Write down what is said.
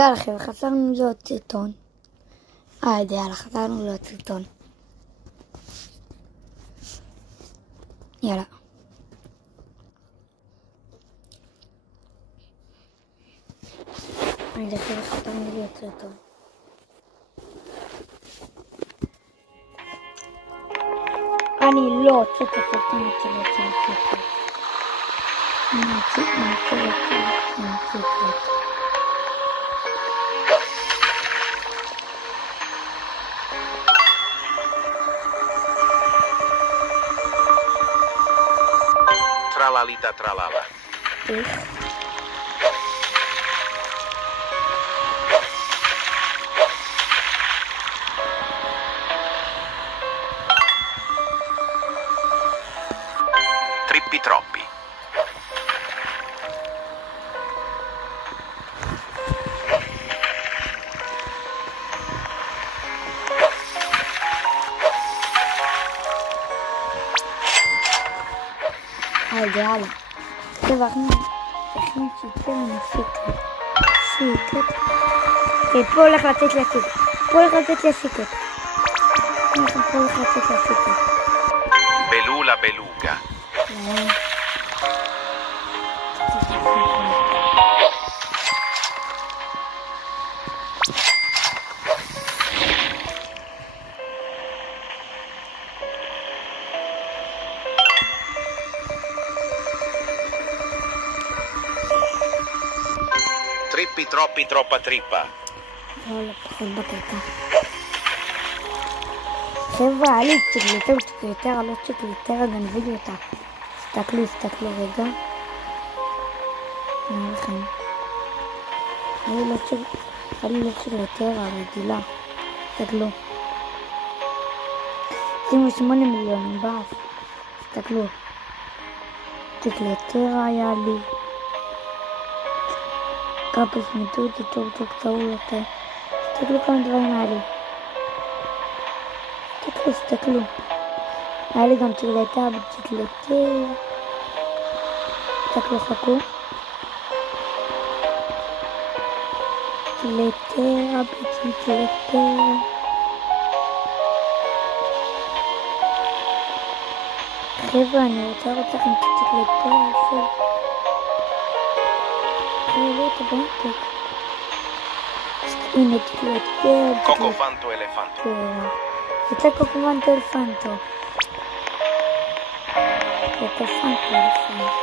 יאללה חבר'ה, חזרנו להיות סרטון. יאללה, חזרנו להיות סרטון. יאללה. חבר'ה, חזרנו להיות סרטון. אני לא רוצה את הסרטון, אני רוצה סרטון. אני רוצה סרטון. Tralalita tralala. Trippi troppi. יאללה. טוב, אנחנו שיצא לנו סיקרט. פה הולך לתת לי הסיקרט. פה הולך לתת לי הסיקרט. Belula beluga. Trippi troppi troppa trippa. יאללה, פחות בקטע. חבר'ה, היה לי צ'קליטר, לא צ'קליטר, גנבי אותה. הסתכלו רגע. נראה לכם. היה לי לא צ'קליטר, הרגילה. הסתכלו. 28 מיליון באף. הסתכלו. צ'קליטר היה לי. קאפס מיטוטי, טוב, קצרו יותר. תסתכלו כמה דברים היה לי. תסתכלו. היה לי גם צ'קלטה בצ'קלטה. תסתכלו, חכו. צ'קלטה בצ'קלטה. חבר'ה, אני רוצה לראות לכם את הצ'קלטה. לא את הבנטק. הנה צ'קלטה. Cocofanto elefanto. יצא קוקופנטו אלפנטו. קוקופנטו אלפנטו.